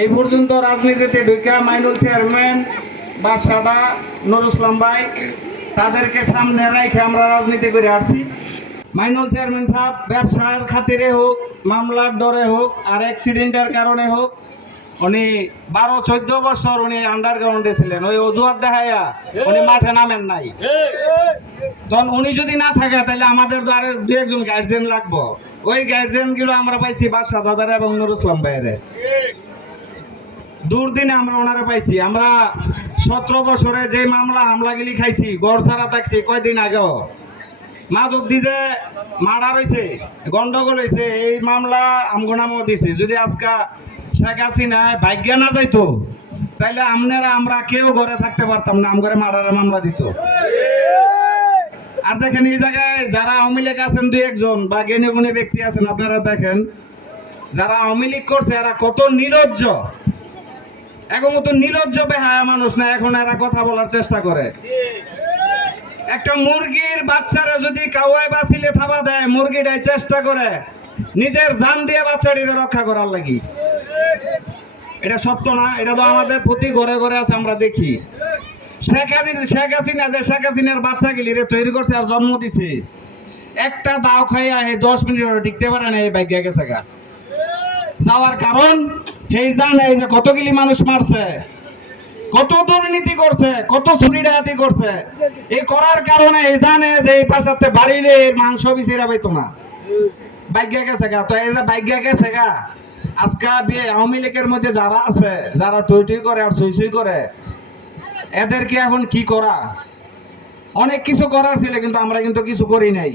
এই পর্যন্ত রাজনীতিতে ঢুকা মাইনুল চেয়ারম্যান বাদশাদা নুরুল ইসলাম ভাই তাদেরকে সামনে রেখে আমরা রাজনীতি করে আসছি। মাইনুল চেয়ারম্যান সাহেব ব্যবসার খাতিরে হোক, মামলার ডরে হোক, আর অ্যাক্সিডেন্টের কারণে হোক, উনি 12-14 বছর উনি আন্ডারগ্রাউন্ডে ছিলেন। ওই অজুহাত দেখাইয়া উনি মাঠে নামেন নাই। তখন উনি যদি না থাকে তাহলে আমাদের তো আরো 2-1 জন গার্জেন লাগবো। ওই গার্জেন গুলো আমরা পাইছি বাদশা দাদার এবং নুরুল ইসলাম ভাইয়ের। দুর্দিনে আমরা ওনারা পাইছি। আমরা 17 বছরে যে মামলা হামলাগুলি খাইছি, গড় ছাড়া থাকছি কয়দিন আগেও, মাধব দিজে মার্ডার হয়েছে, গন্ডগোল হয়েছে, এই মামলা আমগোনামও দিছে। যদি আজকা শেখ হাসিনা ভাগ্য না যাইতো তাহলে আমরা কেউ ঘরে থাকতে পারতাম না, আমগরে মার্ডারের মামলা দিত। আর দেখেন এই জায়গায় যারা আওয়ামী লীগ আছেন 2-1 জন বা জ্ঞানী গুণী ব্যক্তি আছেন, আপনারা দেখেন যারা আওয়ামী লীগ করছে এরা কত নির্লজ্জ, এখন মতো নির্লজ্জ বেহায়া মানুষ না। এখন এরা কথা বলার চেষ্টা করে। একটা মুরগির বাচ্চারা যদি কাওয়ায় বাঁচিলে থাবা দেয়, মুরগিটাই চেষ্টা করে নিজের জান দিয়ে বাচ্চাটিকে রক্ষা করার লাগি। এটা সত্য না? এটা তো আমাদের প্রতি ঘরে ঘরে আছে, আমরা দেখি। শেখ হাসিনার বাচ্চা গেলি রে তৈরি করছে আর জন্ম দিছে, একটা দাও খাইয়া 10 মিনিট টিকতে পারে না, এই ভাগ্য গেছে গা। যাওয়ার কারণ এই জানে যে কতগুলি মানুষ মারছে, কত দুর্নীতি করছে, কত চুরি ডাকাতি করছে। এই করার কারণে এই জানে যে এই পাশাতে বাড়ি রে মাংস বিচিরা পাইতো না, ভাগ্য গেছে গা। তো এই যে ভাগ্য গেছে গা, আজকে আওয়ামী লীগের মধ্যে যারা আছে, যারা টই টই করে আর সই সই করে, এদেরকে এখন কি করা? অনেক কিছু করার ছিল, কিন্তু আমরা কিছু করি নাই।